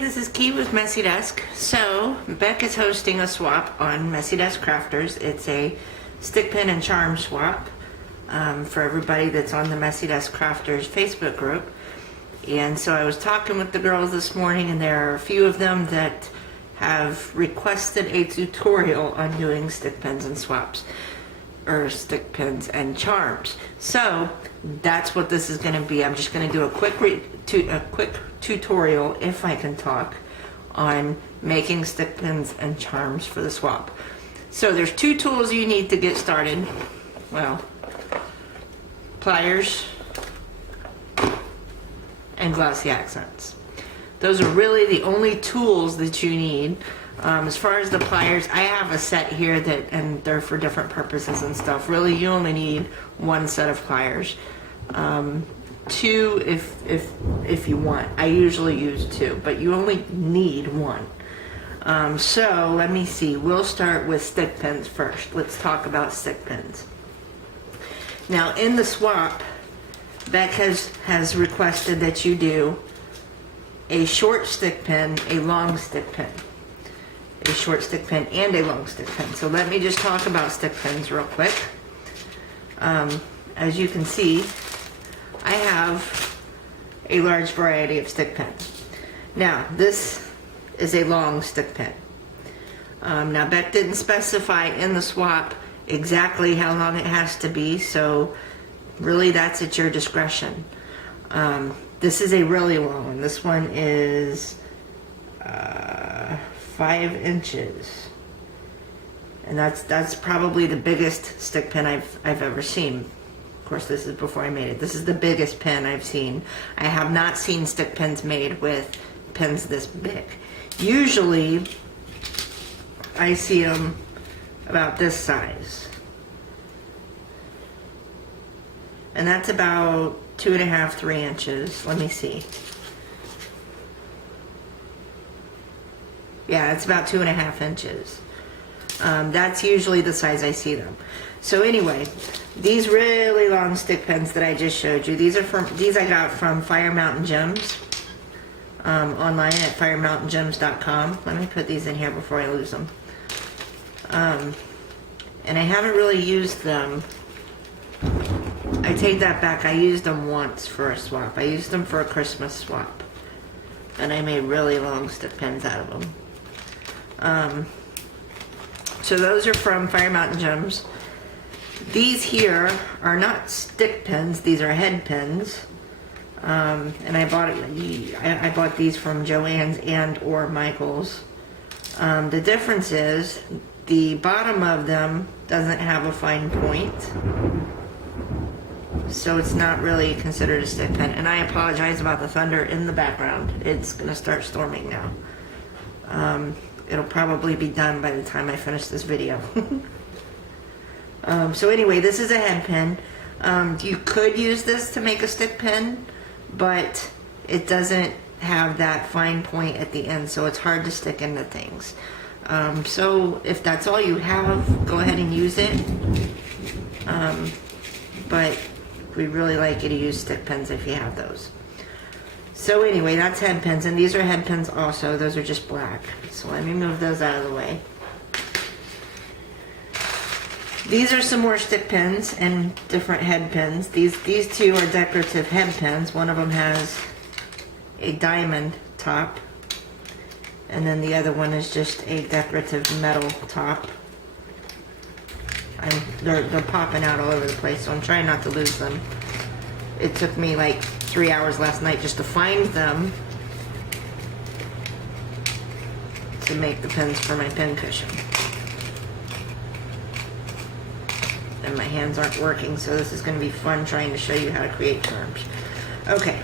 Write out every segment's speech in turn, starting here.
this is Key with Messy Desk. So, Beck is hosting a swap on Messy Desk Crafters. It's a stick pin and charm swap for everybody that's on the Messy Desk Crafters Facebook group. And so I was talking with the girls this morning, and there are a few of them that have requested a tutorial on doing stick pins and swaps, or stick pins and charms. So that's what this is going to be. I'm just going to do a quick tutorial, if I can talk, on making stick pins and charms for the swap. So there's two tools you need to get started. Well, pliers and glossy accents. Those are really the only tools that you need. As far as the pliers, I have a set here and they're for different purposes and stuff. Really, you only need one set of pliers. Two if you want. I usually use two, but you only need one. So let me see. We'll start with stick pins first. Let's talk about stick pins. Now, in the swap, Beck has requested that you do a short stick pin, a long stick pin. A short stick pin and a long stick pin. So let me just talk about stick pins real quick. As you can see, I have a large variety of stick pins. Now, this is a long stick pin. Now, Beck didn't specify in the swap exactly how long it has to be, so really that's at your discretion. This is a really long one. This one is 5 inches, and that's probably the biggest stick pin I've ever seen. Of course, this is before I made it. This is the biggest pin I've seen. I have not seen stick pins made with pins this big. Usually, I see them about this size, and that's about 2.5, 3 inches. Let me see. Yeah, it's about 2.5 inches. That's usually the size I see them. So anyway, these really long stick pins that I just showed you, these I got from Fire Mountain Gems, online at firemountaingems.com. Let me put these in here before I lose them. And I haven't really used them. I take that back. I used them once for a swap. I used them for a Christmas swap, and I made really long stick pins out of them. So those are from Fire Mountain Gems. These here are not stick pins, these are head pins. And I bought these from Joann's and or Michael's. The difference is the bottom of them doesn't have a fine point, so it's not really considered a stick pin. And I apologize about the thunder in the background. It's gonna start storming now. It'll probably be done by the time I finish this video. So anyway, this is a head pin. You could use this to make a stick pin, but it doesn't have that fine point at the end, so it's hard to stick into things. So if that's all you have, go ahead and use it. But we really like you to use stick pins if you have those. So anyway, that's head pins, and these are head pins also. Those are just black. So let me move those out of the way. These are some more stick pins and different head pins. These two are decorative head pins. One of them has a diamond top, and then the other one is just a decorative metal top. They're popping out all over the place, so I'm trying not to lose them. It took me like 3 hours last night just to find them to make the pins for my pin cushion. And my hands aren't working, so this is going to be fun trying to show you how to create charms. Okay.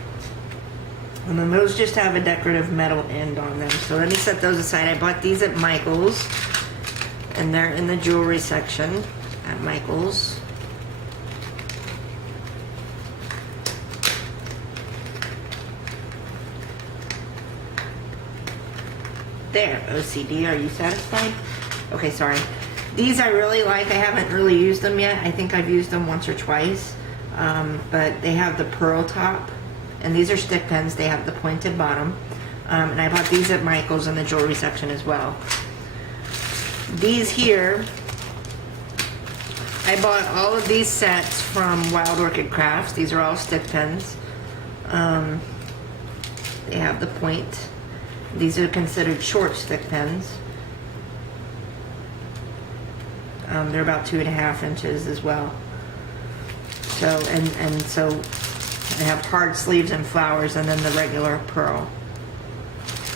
And then those just have a decorative metal end on them. So let me set those aside. I bought these at Michael's, and they're in the jewelry section at Michael's. There, OCD, are you satisfied? Okay, sorry. These I really like. I haven't really used them yet. I think I've used them once or twice. But they have the pearl top, and these are stick pins. They have the pointed bottom. And I bought these at Michael's in the jewelry section as well. These here, I bought all of these sets from Wild Orchid Crafts. These are all stick pins. They have the point. These are considered short stick pins. They're about 2.5 inches as well. So, and so they have hard sleeves and flowers, and then the regular pearl.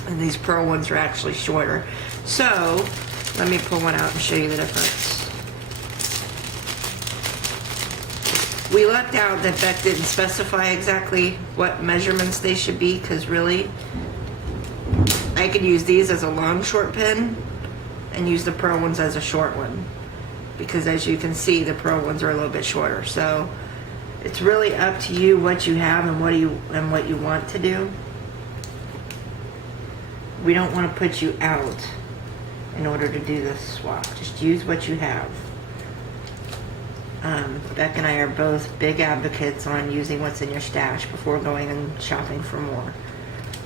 And these pearl ones are actually shorter. So, let me pull one out and show you the difference. We lucked out that Beck didn't specify exactly what measurements they should be, because really, I could use these as a long short pin and use the pearl ones as a short one. Because as you can see, the pearl ones are a little bit shorter. So it's really up to you what you have and what you want to do. We don't want to put you out in order to do this swap. Just use what you have. Beck and I are both big advocates on using what's in your stash before going and shopping for more.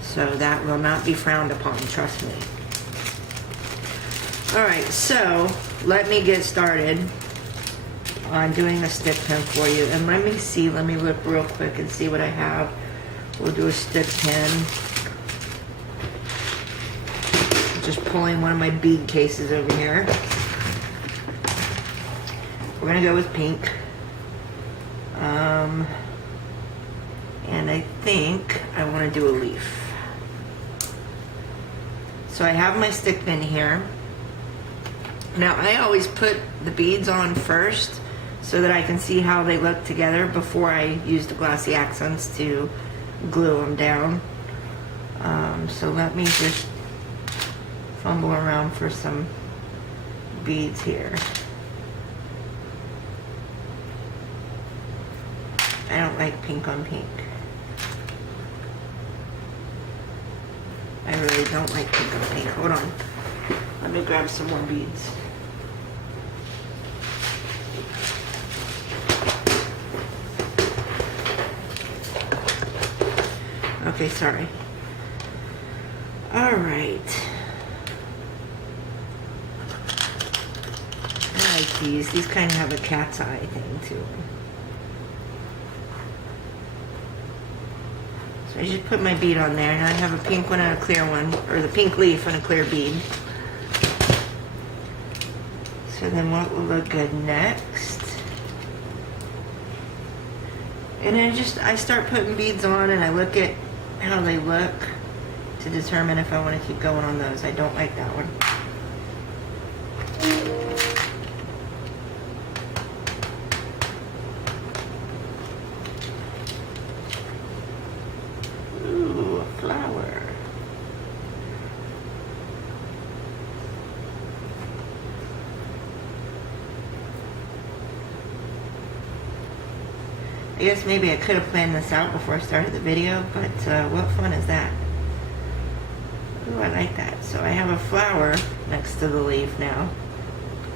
So that will not be frowned upon, trust me. Alright, so let me get started on doing a stick pin for you. And let me look real quick and see what I have. We'll do a stick pin. Just pulling one of my bead cases over here. We're gonna go with pink. And I think I want to do a leaf. So I have my stick pin here. Now I always put the beads on first so that I can see how they look together before I use the glossy accents to glue them down. So let me just fumble around for some beads here. I don't like pink on pink. I really don't like pink on pink. Hold on. Let me grab some more beads. Okay, sorry. All right. I like these. These kind of have a cat's eye thing to them. So I just put my bead on there, and I have a pink one and a clear one, or the pink leaf and a clear bead. So then what will look good next? And I start putting beads on, and I look at how they look to determine if I want to keep going on those. I don't like that one. Ooh, a flower. I guess maybe I could have planned this out before I started the video, but what fun is that? Ooh, I like that. So I have a flower next to the leaf now,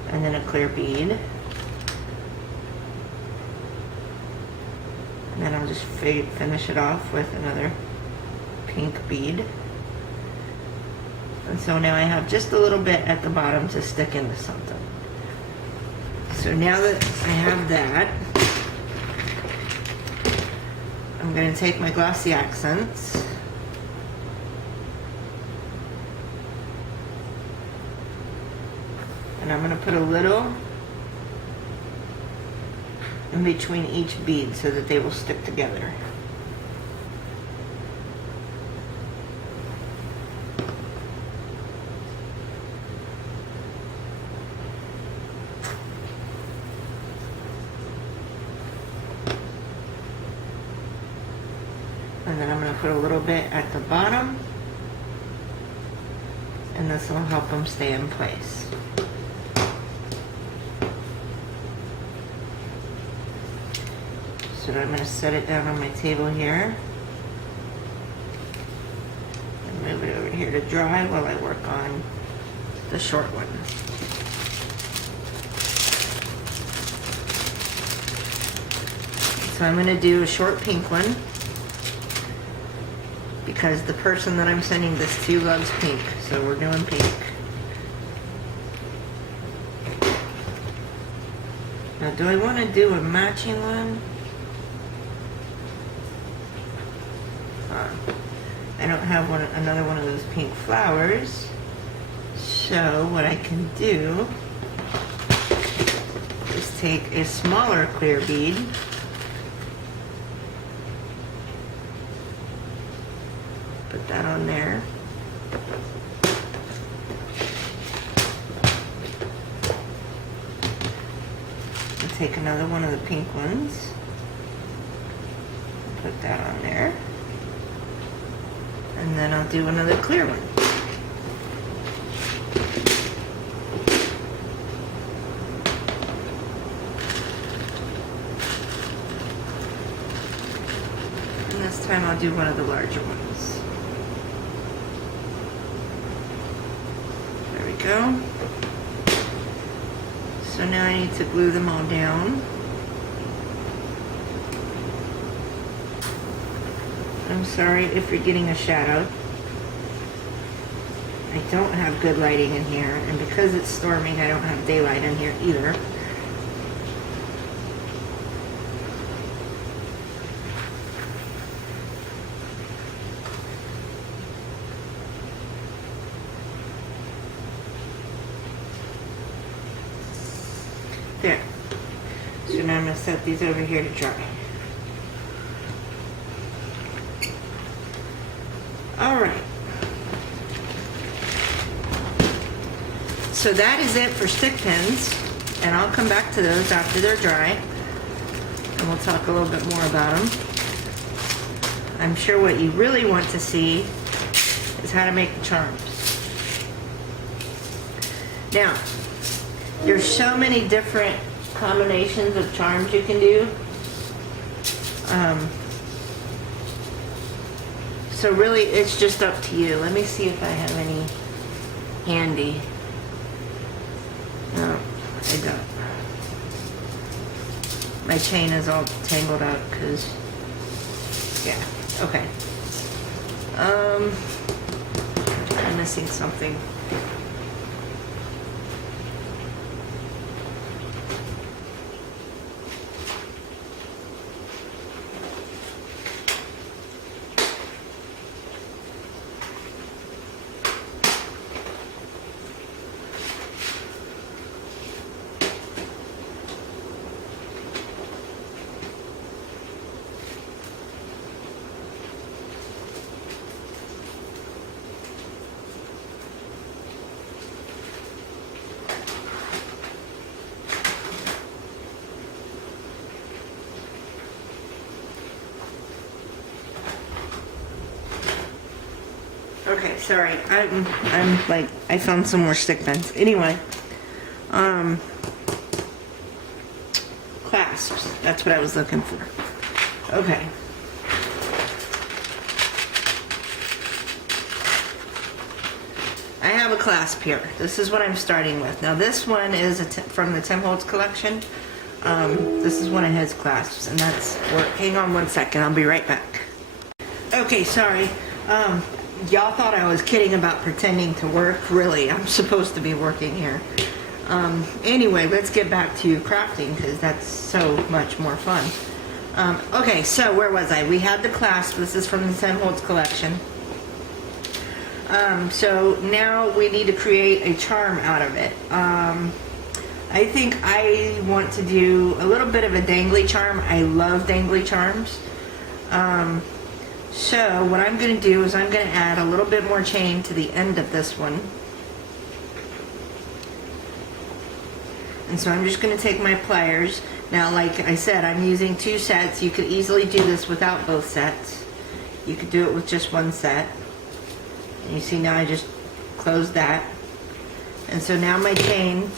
and then a clear bead. And then I'll just finish it off with another pink bead. And so now I have just a little bit at the bottom to stick into something. So now that I have that, I'm going to take my glossy accents and I'm going to put a little in between each bead so that they will stick together. And then I'm going to put a little bit at the bottom, and this will help them stay in place. So I'm going to set it down on my table here and move it over here to dry while I work on the short one. So I'm going to do a short pink one, because the person that I'm sending this to loves pink, so we're doing pink. Now, do I want to do a matching one? I don't have another one of those pink flowers. So what I can do is take a smaller clear bead, put that on there. And take another one of the pink ones, put that on there. And then I'll do another clear one. And this time I'll do one of the larger ones. There we go. So now I need to glue them all down. I'm sorry if you're getting a shadow. I don't have good lighting in here, and because it's storming, I don't have daylight in here either. There. So now I'm going to set these over here to dry. Alright, so that is it for stick pins, and I'll come back to those after they're dry, and we'll talk a little bit more about them. I'm sure what you really want to see is how to make the charms. Now, there's so many different combinations of charms you can do. So really, it's just up to you. Let me see if I have any handy. No, I don't. My chain is all tangled up because, yeah, okay. I'm missing something. Okay, sorry. I'm like, I found some more stick pins. Anyway, clasps. That's what I was looking for. Okay. I have a clasp here. This is what I'm starting with. Now this one is from the Tim Holtz collection. This is one of his clasps, and that's, hang on one second, I'll be right back. Okay, sorry. Y'all thought I was kidding about pretending to work. Really, I'm supposed to be working here. Anyway, let's get back to crafting because that's so much more fun. Okay, so where was I? We had the clasp. This is from the Tim Holtz collection. So now we need to create a charm out of it. I think I want to do a little bit of a dangly charm. I love dangly charms. So what I'm going to do is I'm going to add a little bit more chain to the end of this one. And so I'm just going to take my pliers. Now, like I said, I'm using 2 sets. You could easily do this without both sets. You could do it with just one set. And you see now I just closed that. And so now my chain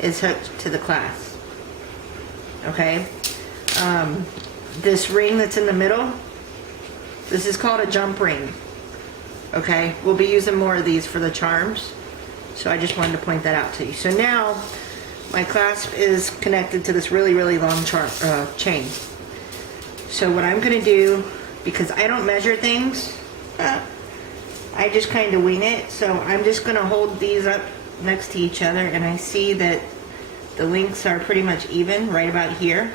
is hooked to the clasp. Okay? This ring that's in the middle, this is called a jump ring. Okay? We'll be using more of these for the charms. So I just wanted to point that out to you. So now my clasp is connected to this really, really long chain. So what I'm going to do, because I don't measure things, I just kind of wing it. So I'm just going to hold these up next to each other, and I see that the links are pretty much even right about here.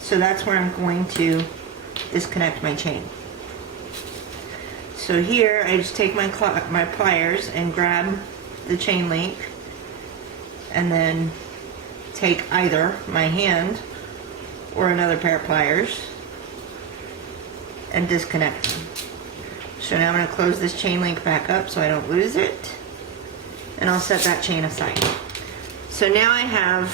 So that's where I'm going to disconnect my chain. So here I just take my pliers and grab the chain link, and then take either my hand or another pair of pliers and disconnect them. So now I'm going to close this chain link back up so I don't lose it, and I'll set that chain aside. So now I have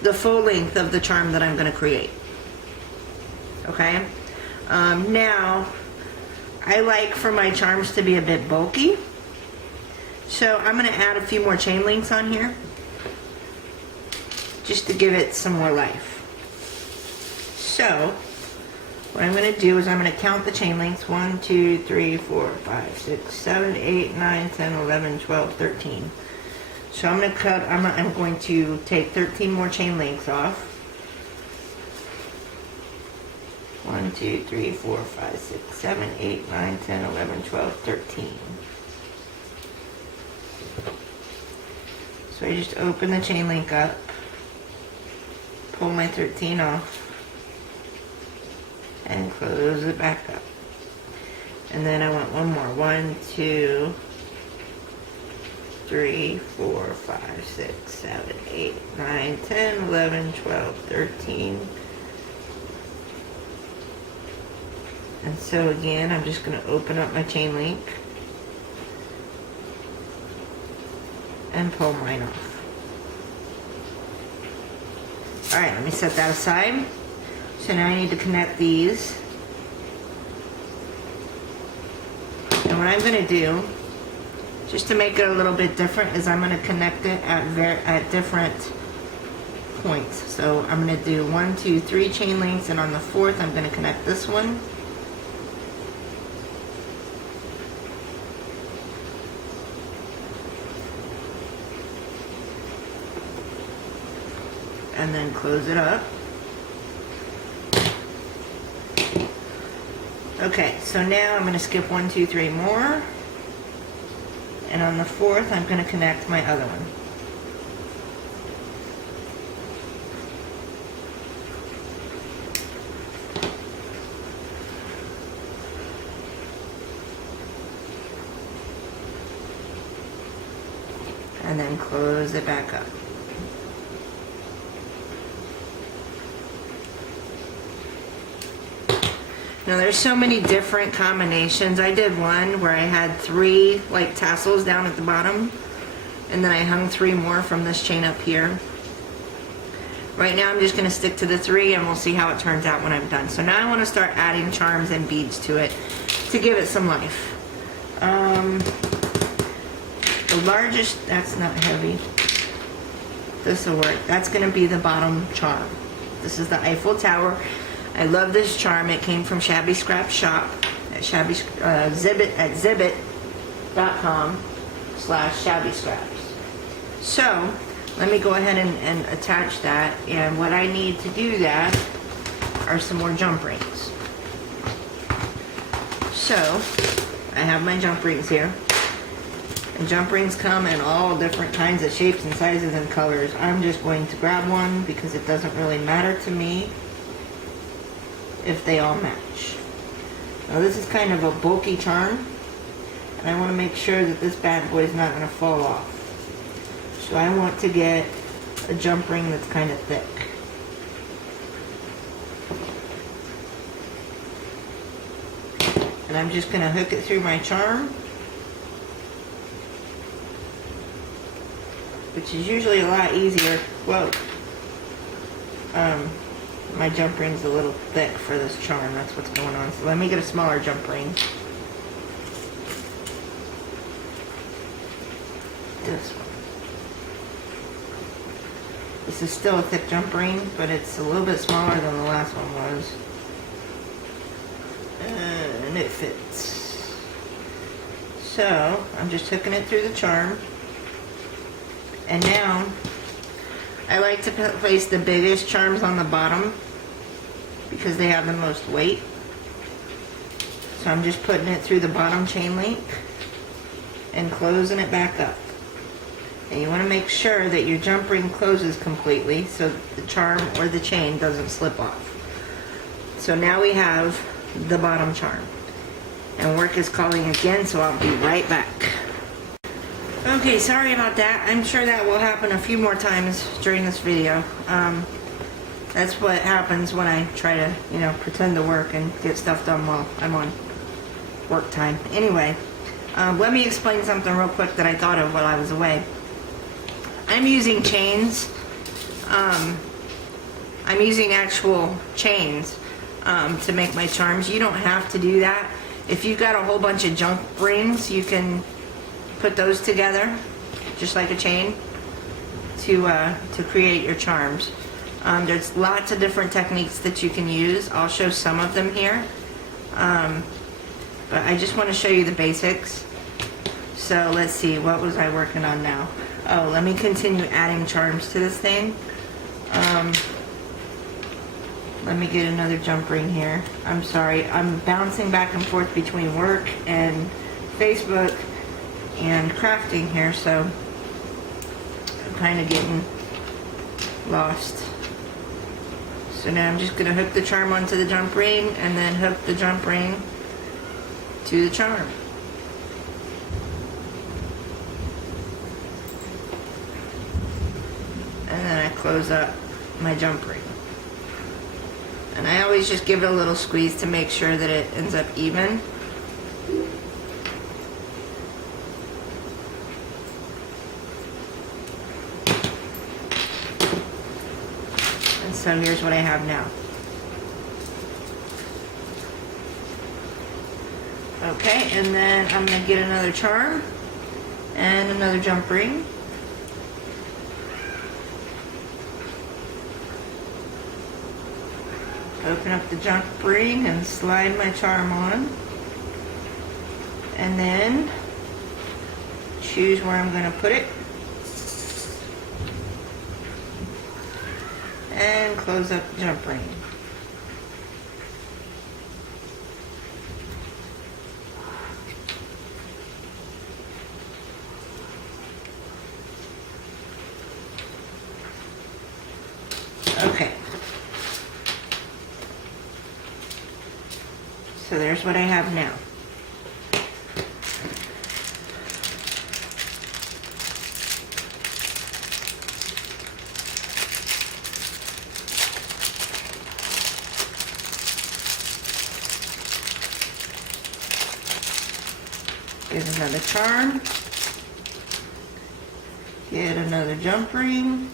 the full length of the charm that I'm going to create. Okay? Now, I like for my charms to be a bit bulky, so I'm going to add a few more chain links on here just to give it some more life. So what I'm going to do is I'm going to count the chain links. 1, 2, 3, 4, 5, 6, 7, 8, 9, 10, 11, 12, 13. So I'm going to cut, I'm going to take 13 more chain links off. 1, 2, 3, 4, 5, 6, 7, 8, 9, 10, 11, 12, 13. So I just open the chain link up, pull my 13 off, and close it back up. And then I want one more. 1, 2, 3, 4, 5, 6, 7, 8, 9, 10, 11, 12, 13. And so again, I'm just going to open up my chain link and pull mine off. Alright, let me set that aside. So now I need to connect these. And what I'm going to do, just to make it a little bit different, is I'm going to connect it at different points. So I'm going to do 1, 2, 3 chain links, and on the 4th I'm going to connect this one. And then close it up. Okay, so now I'm going to skip 1, 2, 3 more. And on the 4th, I'm going to connect my other one. And then close it back up. Now there's so many different combinations. I did one where I had 3 like tassels down at the bottom, and then I hung 3 more from this chain up here. Right now I'm just going to stick to the 3, and we'll see how it turns out when I'm done. So now I want to start adding charms and beads to it to give it some life. The largest, that's not heavy. This will work. That's going to be the bottom charm. This is the Eiffel Tower. I love this charm. It came from Shabby Scrap Shop at zibbit.com/shabby scraps. So let me go ahead and attach that. And what I need to do that are some more jump rings. So I have my jump rings here. And jump rings come in all different kinds of shapes and sizes and colors. I'm just going to grab one because it doesn't really matter to me if they all match. Now this is kind of a bulky charm, and I want to make sure that this bad boy is not going to fall off. So I want to get a jump ring that's kind of thick. And I'm just going to hook it through my charm, which is usually a lot easier. Whoa. My jump ring's a little thick for this charm. That's what's going on. So let me get a smaller jump ring. This one. This is still a thick jump ring, but it's a little bit smaller than the last one was. And it fits. So I'm just hooking it through the charm. And now I like to place the biggest charms on the bottom because they have the most weight. So I'm just putting it through the bottom chain link and closing it back up. And you want to make sure that your jump ring closes completely so the charm or the chain doesn't slip off. So now we have the bottom charm. And work is calling again, so I'll be right back. Okay, sorry about that. I'm sure that will happen a few more times during this video. That's what happens when I try to, pretend to work and get stuff done while I'm on work time. Anyway, let me explain something real quick that I thought of while I was away. I'm using chains. I'm using actual chains to make my charms. You don't have to do that. If you've got a whole bunch of junk rings, you can put those together, just like a chain, to create your charms. There's lots of different techniques that you can use. I'll show some of them here. But I just want to show you the basics. So let's see, what was I working on now? Oh, let me continue adding charms to this thing. Let me get another jump ring here. I'm sorry, I'm bouncing back and forth between work and Facebook and crafting here, so I'm kind of getting lost. So now I'm just going to hook the charm onto the jump ring and then hook the jump ring to the charm. And then I close up my jump ring. And I always just give it a little squeeze to make sure that it ends up even. And so here's what I have now. Okay, and then I'm going to get another charm and another jump ring. Open up the jump ring and slide my charm on. And then choose where I'm going to put it. And close up the jump ring. Okay. So there's what I have now. Get another charm. Get another jump ring.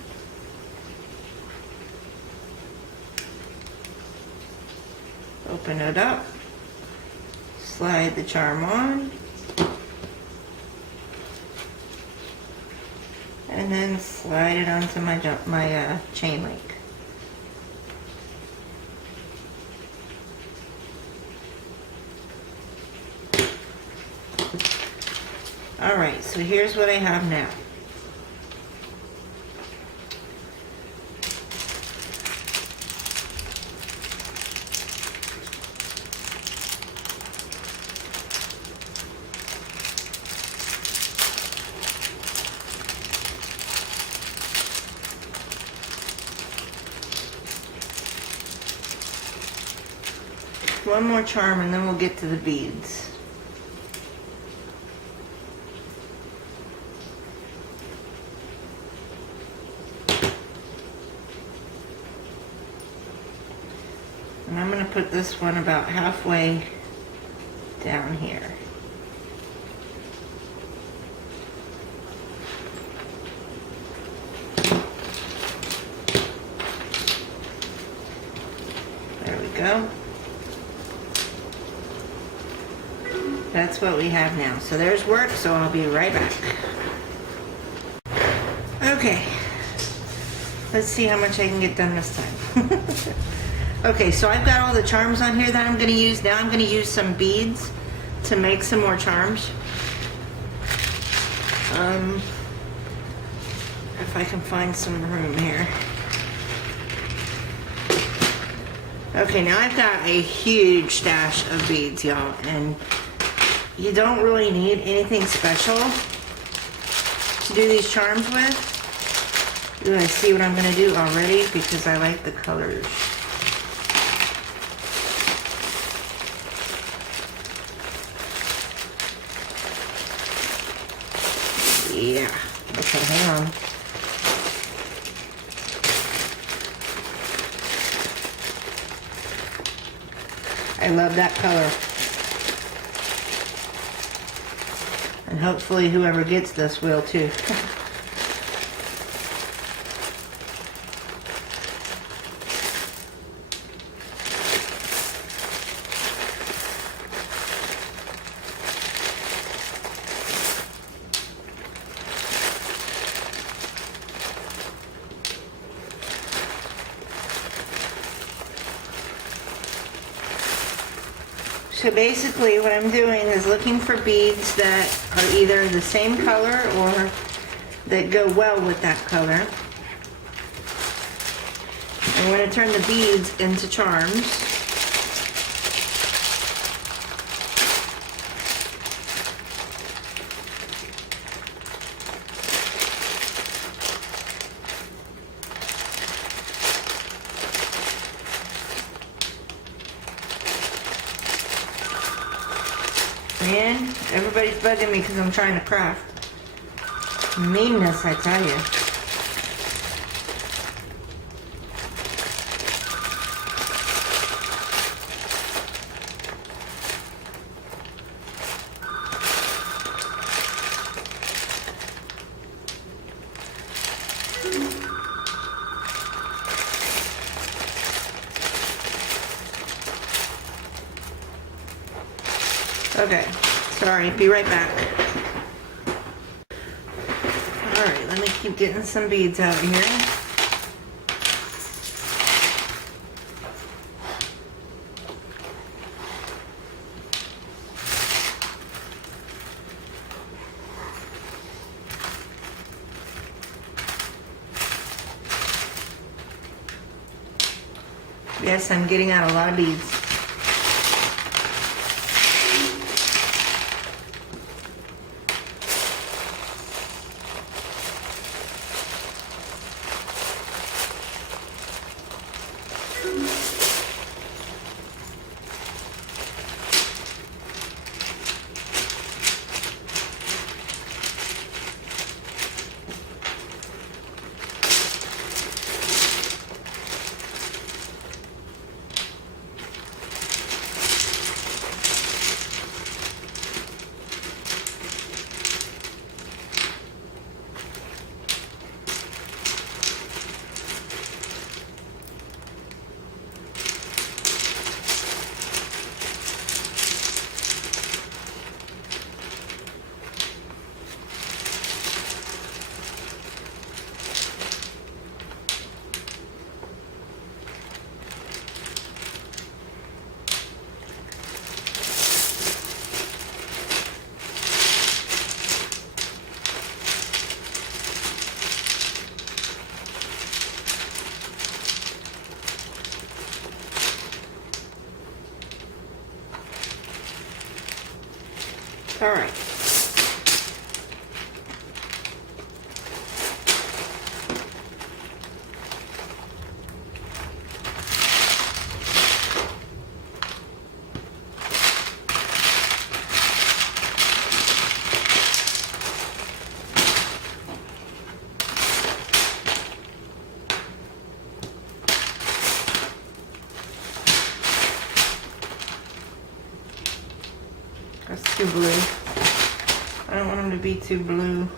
Open it up. Slide the charm on. And then slide it onto my chain link. Alright, so here's what I have now. One more charm and then we'll get to the beads. And I'm going to put this one about halfway down here. There we go. That's what we have now. So there's work, so I'll be right back. Okay. Let's see how much I can get done this time. Okay, so I've got all the charms on here that I'm going to use. Now I'm going to use some beads to make some more charms. If I can find some room here. Okay, now I've got a huge stash of beads, y'all, and you don't really need anything special to do these charms with. You guys see what I'm gonna do already because I like the colors. Yeah, okay, hang on. I love that color. And hopefully whoever gets this will too. So basically what I'm doing is looking for beads that are either the same color or that go well with that color. I'm going to turn the beads into charms. Man, everybody's bugging me because I'm trying to craft. Meanness, I tell you. Okay, sorry, be right back. Alright, let me keep getting some beads out here. Yes, I'm getting out a lot of beads. All right. That's too blue. I don't want them to be too blue.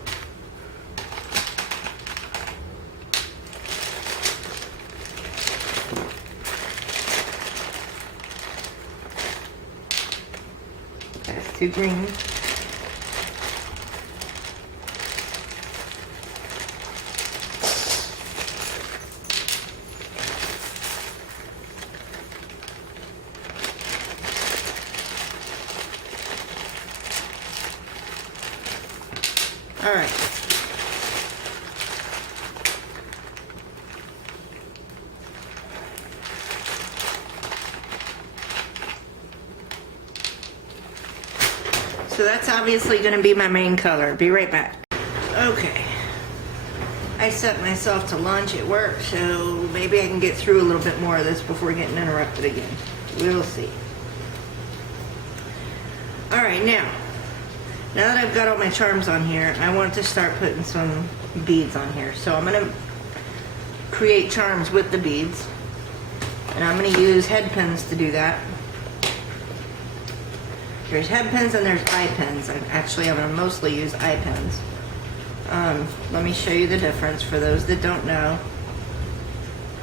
That's too green. All right. So that's obviously going to be my main color. Be right back. Okay. I set myself to lunch at work, so maybe I can get through a little bit more of this before getting interrupted again. We'll see. Alright, now that I've got all my charms on here, I want to start putting some beads on here. So I'm going to create charms with the beads. And I'm going to use head pins to do that. There's head pins and there's eye pins. I'm going to mostly use eye pins. Let me show you the difference for those that don't know.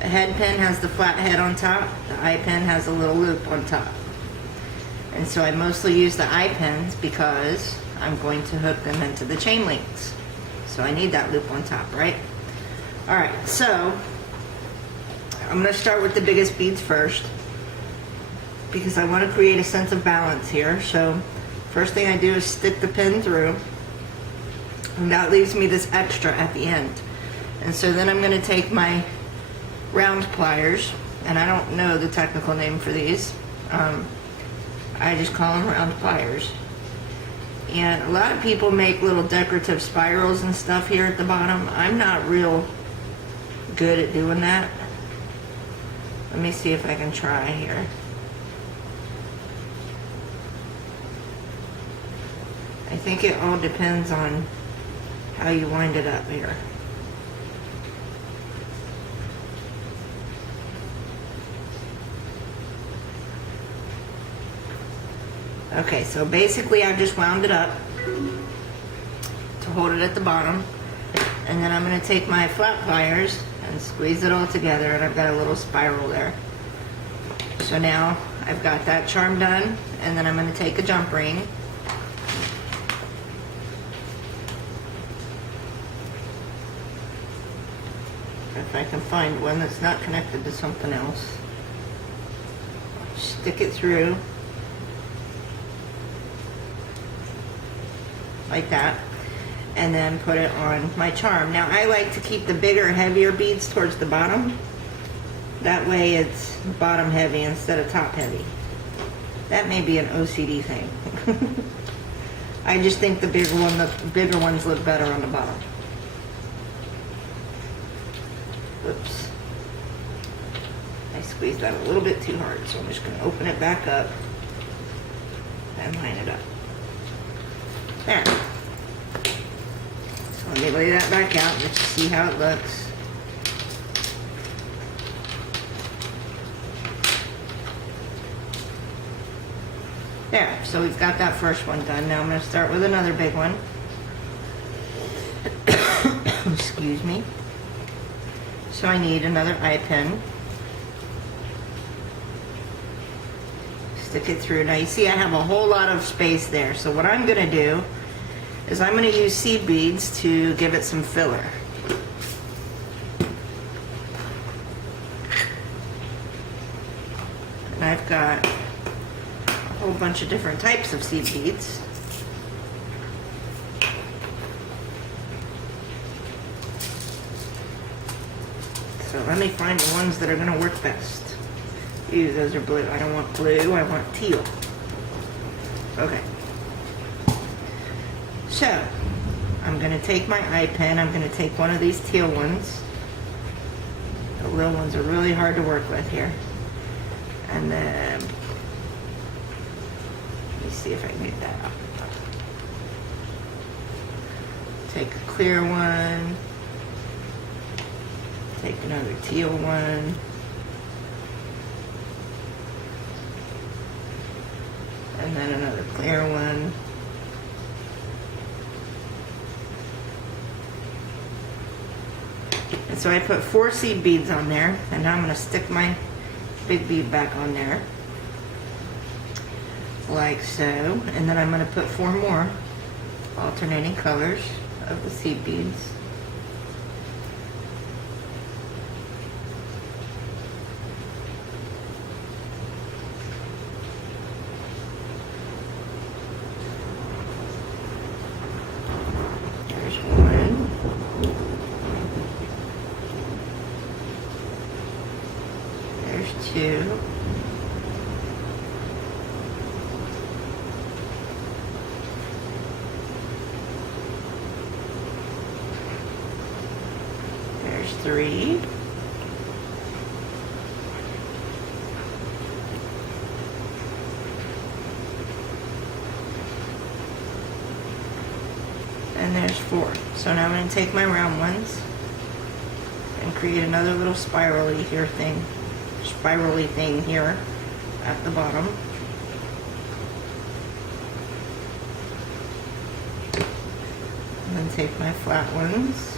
A head pin has the flat head on top. The eye pin has a little loop on top. And so I mostly use the eye pins because I'm going to hook them into the chain links. So I need that loop on top, right? Alright, so I'm going to start with the biggest beads first because I want to create a sense of balance here. So first thing I do is stick the pin through, and that leaves me this extra at the end. And so then I'm going to take my round pliers, and I don't know the technical name for these. I just call them round pliers. And a lot of people make little decorative spirals and stuff here at the bottom. I'm not real good at doing that. Let me see if I can try here. I think it all depends on how you wind it up here. Okay, so basically I've just wound it up to hold it at the bottom, and then I'm going to take my flat pliers and squeeze it all together, and I've got a little spiral there. So now I've got that charm done, and then I'm going to take a jump ring. If I can find one that's not connected to something else. Stick it through. Like that, and then put it on my charm. Now I like to keep the bigger, heavier beads towards the bottom. That way it's bottom heavy instead of top heavy. That may be an OCD thing. I just think the bigger ones look better on the bottom. Oops. I squeezed that a little bit too hard, so I'm just going to open it back up and line it up. There. So let me lay that back out and let you see how it looks. There, so we've got that first one done. Now I'm going to start with another big one. Excuse me. So I need another eye pin. Stick it through. Now you see I have a whole lot of space there. So what I'm going to do is I'm going to use seed beads to give it some filler. And I've got a whole bunch of different types of seed beads. So let me find the ones that are going to work best. Ew, those are blue. I don't want blue, I want teal. Okay. So, I'm going to take my eye pin. I'm going to take one of these teal ones. The little ones are really hard to work with here. And then, let me see if I can get that out. Take a clear one. Take another teal one. And then another clear one. And so I put 4 seed beads on there, and now I'm going to stick my big bead back on there. Like so. And then I'm going to put 4 more alternating colors of the seed beads. Two. 3. And there's 4. So now I'm going to take my round ones and create another little spirally thing here at the bottom. And then take my flat ones.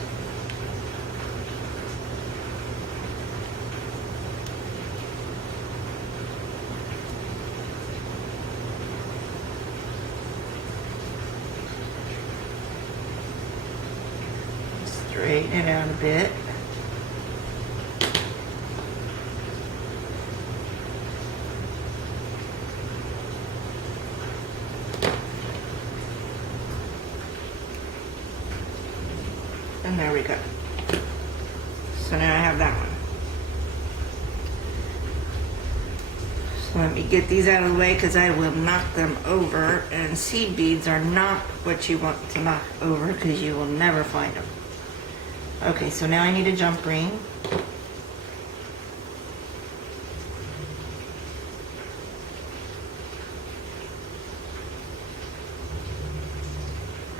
Straighten it out a bit. And there we go. So now I have that one. So let me get these out of the way because I will knock them over, and seed beads are not what you want to knock over because you will never find them. Okay, so now I need a jump ring.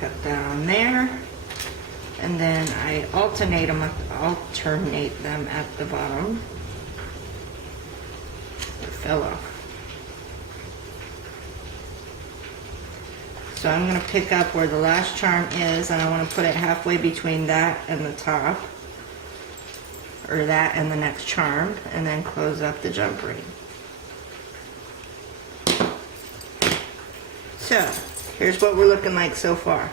Got that on there. And then I alternate them at the bottom. It fell off. So I'm going to pick up where the last charm is, and I want to put it halfway between that and the top, or that and the next charm, and then close up the jump ring. So here's what we're looking like so far.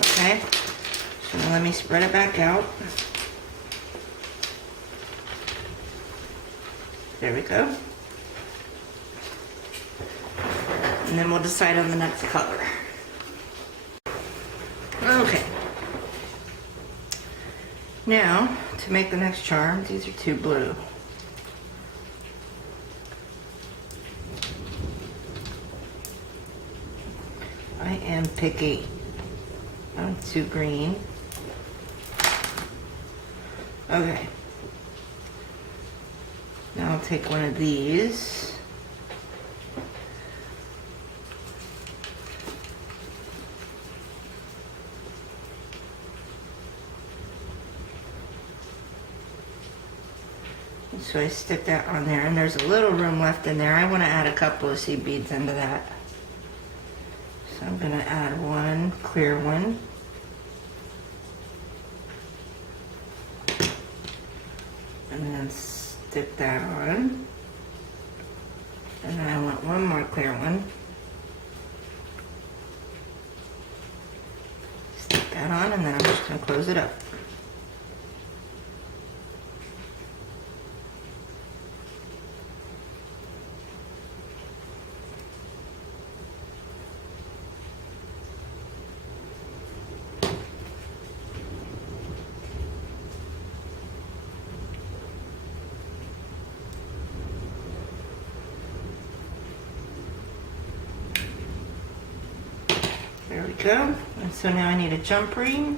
Okay, so now let me spread it back out. There we go. And then we'll decide on the next color. Okay. Now, to make the next charm, these are 2 blue. I am picky. I'm 2 green. Okay. Now I'll take one of these. So I stick that on there, and there's a little room left in there. I want to add a couple of seed beads into that. So I'm going to add one clear one. And then stick that on. And then I want one more clear one. Stick that on, and then I'm just going to close it up. There we go. And so now I need a jump ring.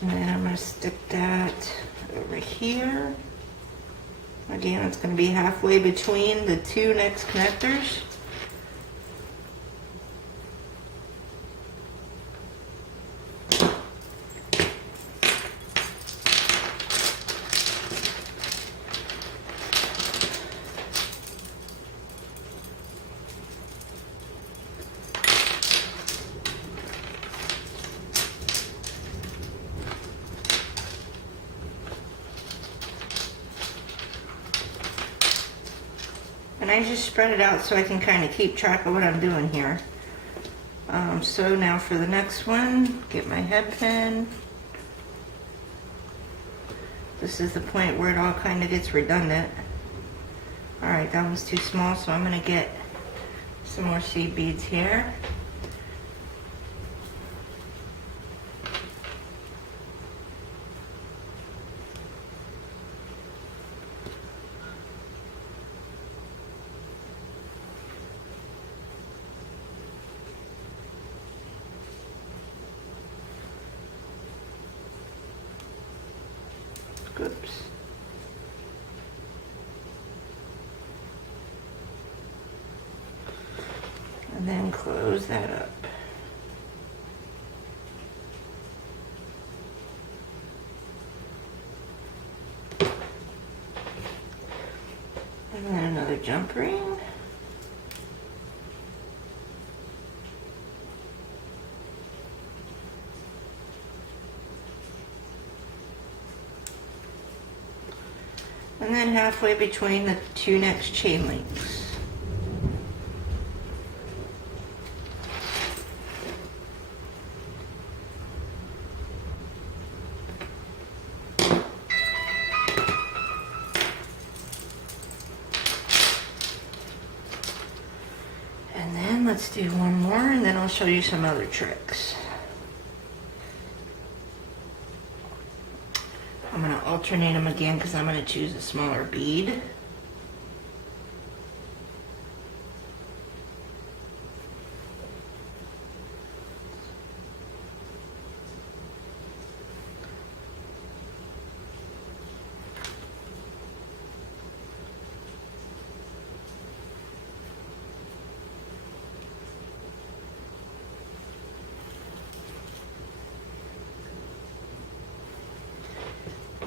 And then I'm going to stick that over here. Again, it's going to be halfway between the 2 next connectors. And I just spread it out so I can kind of keep track of what I'm doing here. So now for the next one, get my head pin. This is the point where it all kind of gets redundant. Alright, that one's too small, so I'm going to get some more seed beads here. Oops. And then close that up. And then another jump ring. And then halfway between the two next chain links. And then let's do one more, and then I'll show you some other tricks. I'm going to alternate them again because I'm going to choose a smaller bead.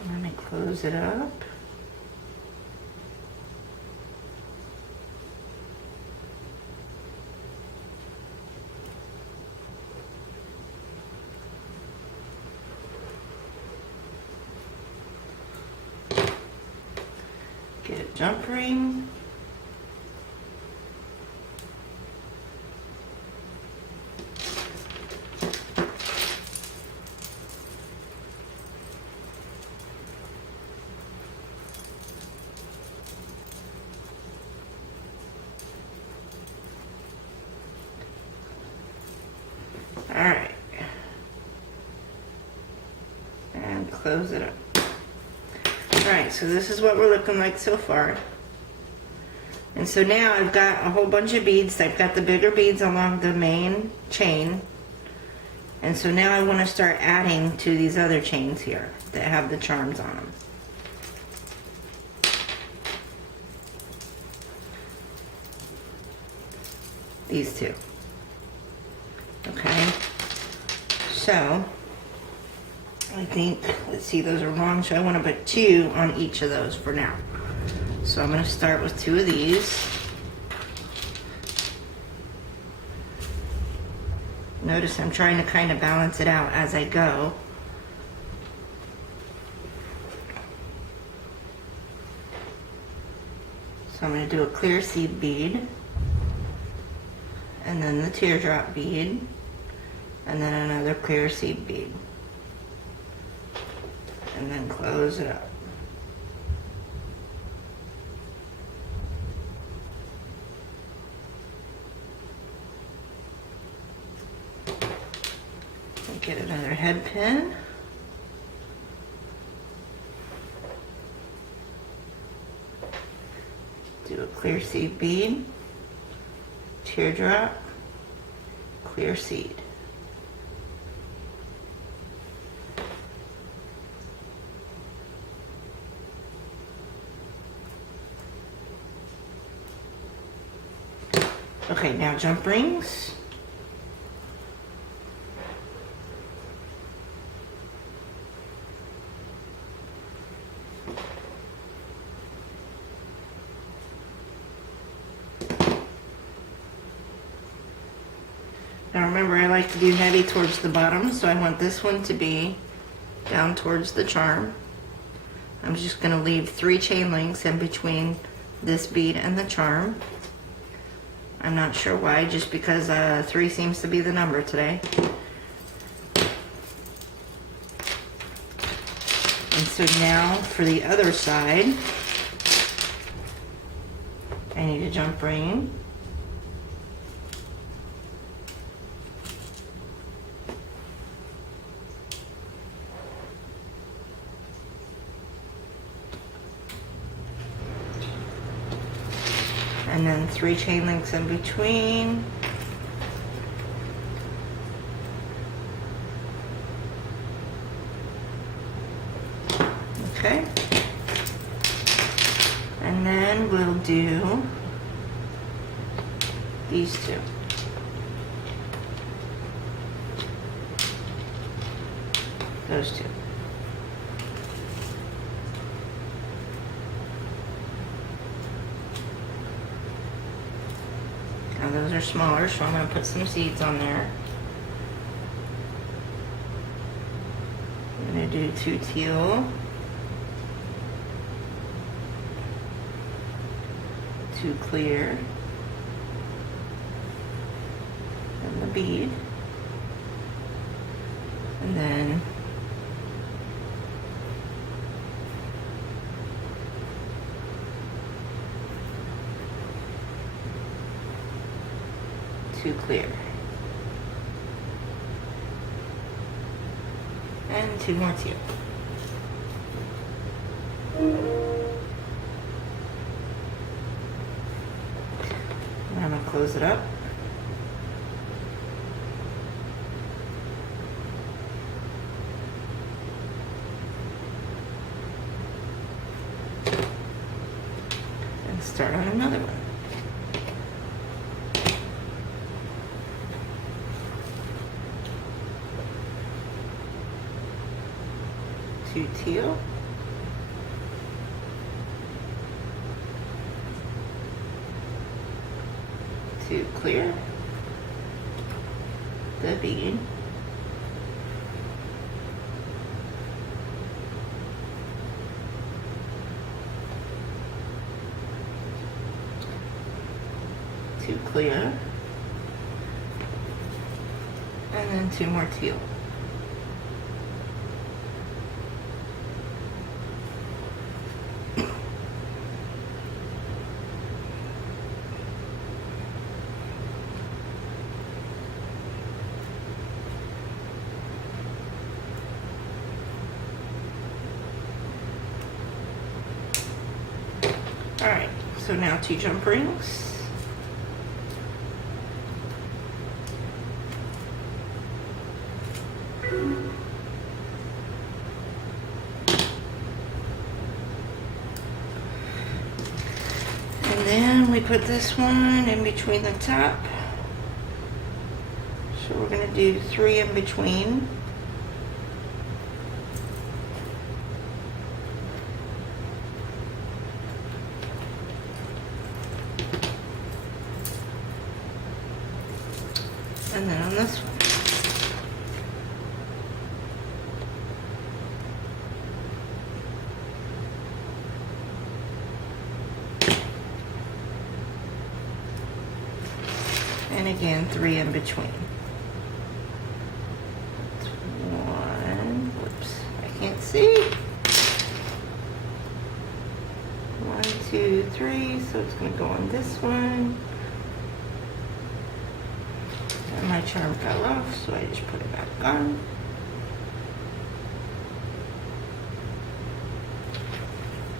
Let me close it up. Get a jump ring. All right, and close it up. All right, so this is what we're looking like so far. And so now I've got a whole bunch of beads. I've got the bigger beads along the main chain. And so now I want to start adding to these other chains here that have the charms on them. These two. Okay, so I think, let's see, those are long, so I want to put 2 on each of those for now. So I'm going to start with 2 of these. Notice I'm trying to kind of balance it out as I go. So I'm going to do a clear seed bead, and then the teardrop bead, and then another clear seed bead, and then close it up. And get another head pin. Do a clear seed bead, teardrop, clear seed. Okay, now jump rings. Now remember, I like to do heavy towards the bottom, so I want this one to be down towards the charm. I'm just going to leave 3 chain links in between this bead and the charm. I'm not sure why, just because 3 seems to be the number today. And so now for the other side, I need a jump ring. And then 3 chain links in between. Okay. And then we'll do these two. Those two. Now those are smaller, so I'm going to put some seeds on there. I'm going to do 2 teal, 2 clear, and the bead, and then two clear, and 2 more teal. I'm going to close it up. And start on another one. Two teal, two clear, the bead, two clear, and then 2 more teal. Alright, so now 2 jump rings. And then we put this one in between the top. So we're going to do 3 in between. And then on this one. And again, 3 in between. That's 1, whoops, I can't see. 1, 2, 3, so it's gonna go on this one. And my charm fell off, so I just put it back on.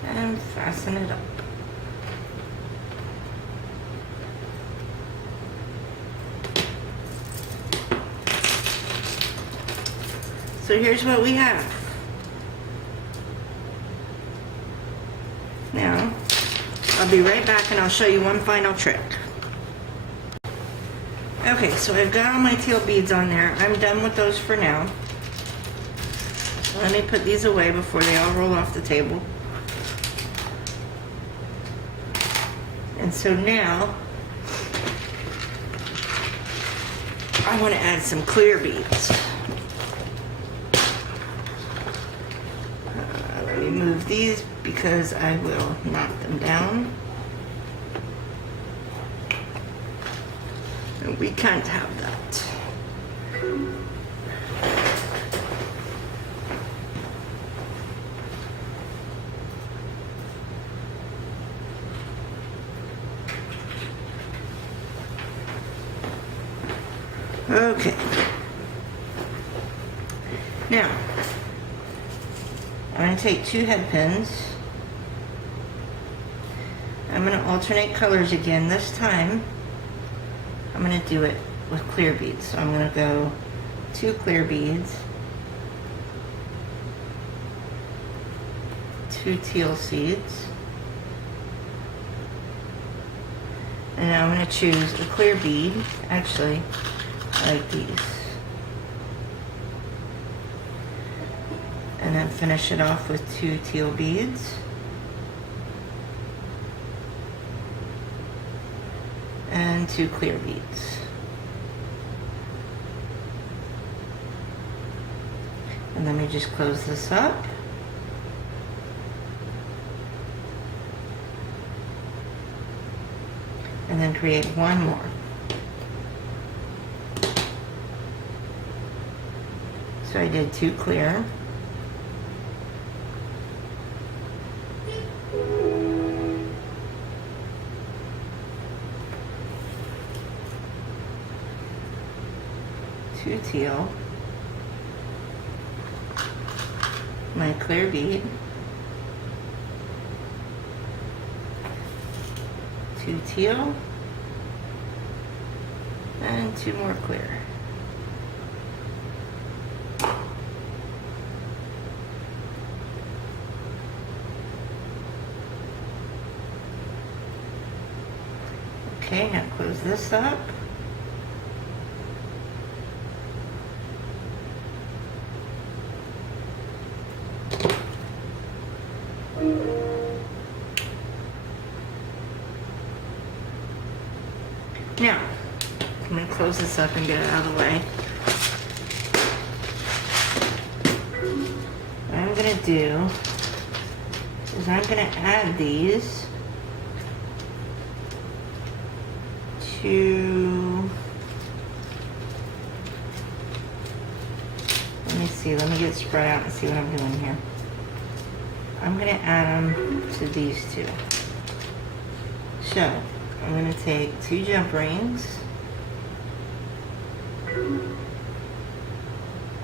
And fasten it up. So here's what we have. Now, I'll be right back and I'll show you one final trick. Okay, so I've got all my teal beads on there. I'm done with those for now. So let me put these away before they all roll off the table. And so now, I want to add some clear beads. Let me move these because I will knock them down. And we can't have that. Okay. Now, I'm going to take 2 head pins. I'm going to alternate colors again. This time, I'm going to do it with clear beads. So I'm going to go 2 clear beads. 2 teal seeds. And now I'm going to choose a clear bead. Actually, I like these. And then finish it off with 2 teal beads. And 2 clear beads. And let me just close this up. And then create one more. So I did 2 clear. Two teal. My clear bead. 2 teal. And 2 more clear. Okay, now close this up. Now, I'm going to close this up and get it out of the way. What I'm going to do is I'm going to add these to, let me see, let me get it spread out and see what I'm doing here. I'm going to add them to these 2. So, I'm going to take 2 jump rings,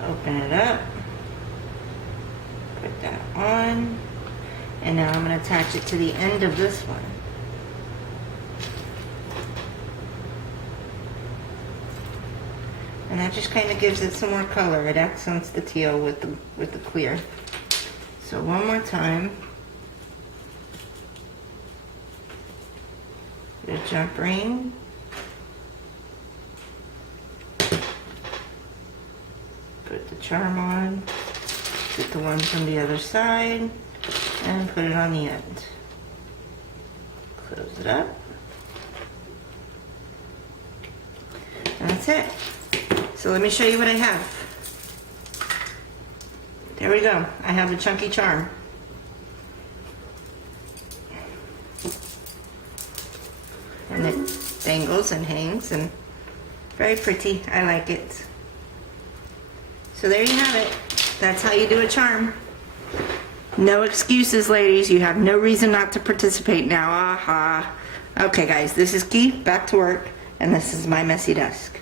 open it up, put that on, and now I'm going to attach it to the end of this one. And that just kind of gives it some more color. It accents the teal with the clear. So one more time. Get a jump ring. Put the charm on. Get the one from the other side and put it on the end. Close it up. And that's it. So let me show you what I have. There we go. I have a chunky charm. And it dangles and hangs and very pretty. I like it. So there you have it. That's how you do a charm. No excuses, ladies. You have no reason not to participate now. Aha. Okay, guys, this is Key. Back to work. And this is my messy desk.